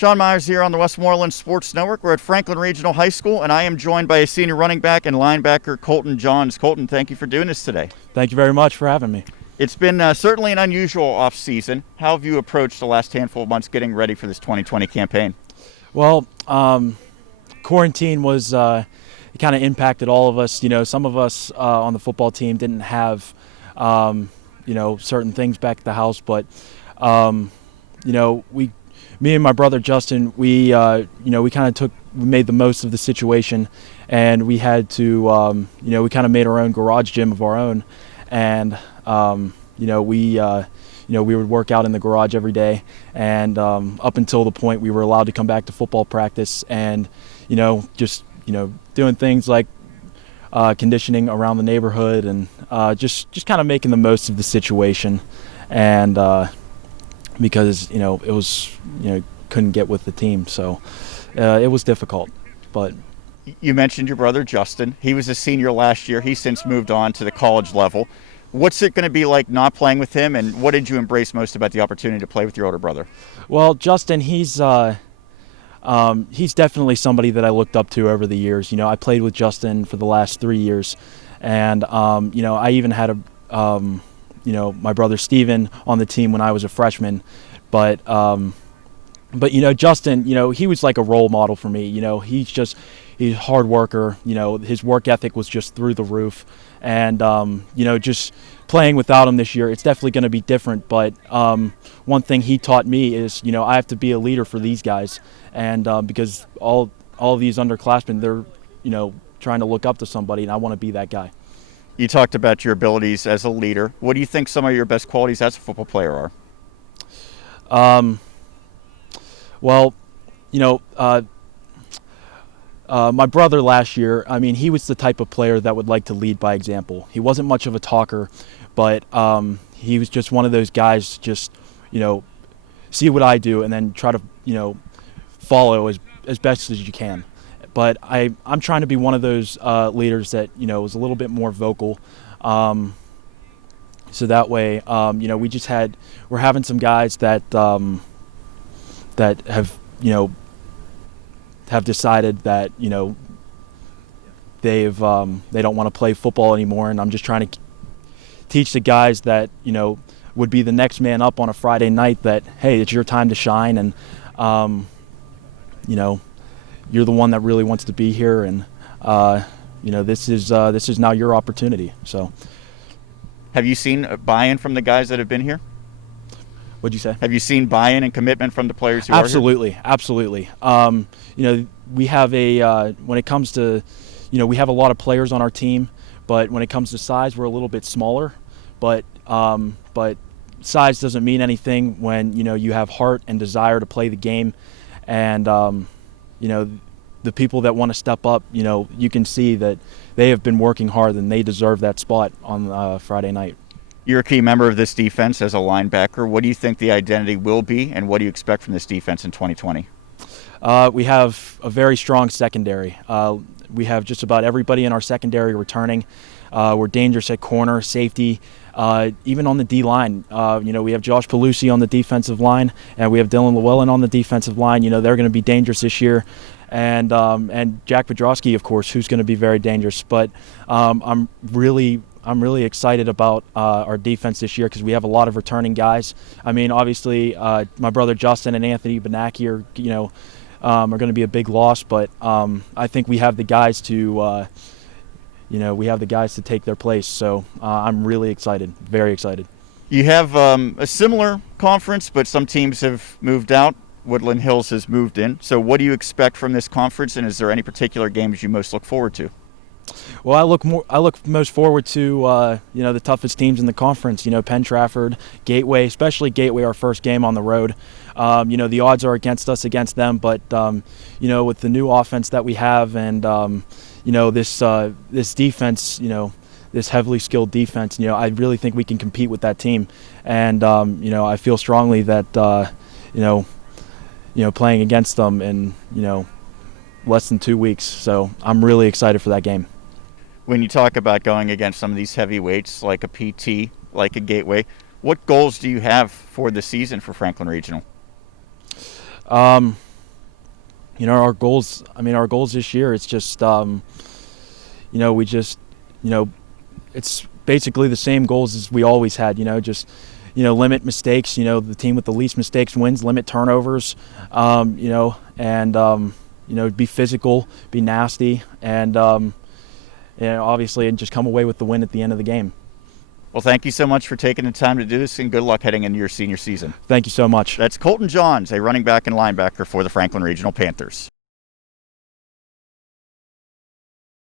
Sean Myers here on the Westmoreland Sports Network. We're at Franklin Regional High School, and I am joined by a senior running back and linebacker, Colton Johns. Colton, thank you for doing this today. Thank you very much for having me. It's been certainly an unusual off-season. How have you approached the last handful of months getting ready for this 2020 campaign? Well, quarantine was it kind of impacted all of us. Some of us on the football team didn't have certain things back at the house, but me and my brother Justin, we kind of made the most of the situation, and we had to we kind of made our own garage gym of our own, and we would work out in the garage every day, and up until the point we were allowed to come back to football practice, and just doing things like conditioning around the neighborhood, and just kind of making the most of the situation, and because it was couldn't get with the team, so it was difficult. But you mentioned your brother Justin. He was a senior last year. He's since moved on to the college level. What's it going to be like not playing with him, and what did you embrace most about the opportunity to play with your older brother? Well, Justin, he's definitely somebody that I looked up to over the years. I played with Justin for the last 3 years, and I even had my brother Steven on the team when I was a freshman, but Justin, he was like a role model for me. He's a hard worker. His work ethic was just through the roof, and just playing without him this year, it's definitely going to be different. But one thing he taught me is, I have to be a leader for these guys, and because all of these underclassmen, they're trying to look up to somebody, and I want to be that guy. You talked about your abilities as a leader. What do you think some of your best qualities as a football player are? Well, my brother last year, he was the type of player that would like to lead by example. He wasn't much of a talker, but he was just one of those guys, just, see what I do and then try to, follow as best as you can. But I'm trying to be one of those leaders that, is a little bit more vocal. So that way, we're having some guys that have, have decided that, they don't want to play football anymore. And I'm just trying to teach the guys that, would be the next man up on a Friday night that, hey, it's your time to shine. And, you're the one that really wants to be here, and this is now your opportunity. So, have you seen buy-in from the guys that have been here? What'd you say? Have you seen buy-in and commitment from the players who are here? Absolutely. We have when it comes to, we have a lot of players on our team, but when it comes to size, we're a little bit smaller. But size doesn't mean anything when you have heart and desire to play the game, and the people that want to step up, you can see that they have been working hard and they deserve that spot on Friday night. You're a key member of this defense as a linebacker. What do you think the identity will be, and what do you expect from this defense in 2020? We have a very strong secondary. We have just about everybody in our secondary returning. We're dangerous at corner, safety, even on the D-line. We have Josh Pelusi on the defensive line, and we have Dylan Llewellyn on the defensive line. They're going to be dangerous this year. And Jack Podrosky, of course, who's going to be very dangerous. But I'm really excited about our defense this year because we have a lot of returning guys. Obviously, my brother Justin and Anthony Benacki are going to be a big loss, but I think we have the guys to take their place. So I'm really excited, very excited. You have a similar conference, but some teams have moved out. Woodland Hills has moved in. So what do you expect from this conference, and is there any particular games you most look forward to? Well, I look most forward to the toughest teams in the conference. Penn Trafford, Gateway, especially Gateway, our first game on the road. The odds are against us against them, but with the new offense that we have, and this defense, this heavily skilled defense, I really think we can compete with that team. And I feel strongly that playing against them in less than 2 weeks. So I'm really excited for that game. When you talk about going against some of these heavyweights like a PT, like a Gateway, what goals do you have for the season for Franklin Regional? Our goals. Our goals this year. It's just, we just, it's basically the same goals as we always had. Limit mistakes. The team with the least mistakes wins. Limit turnovers. Be physical, be nasty, and obviously, and just come away with the win at the end of the game. Well, thank you so much for taking the time to do this, and good luck heading into your senior season. Thank you so much. That's Colton Johns, a running back and linebacker for the Franklin Regional Panthers.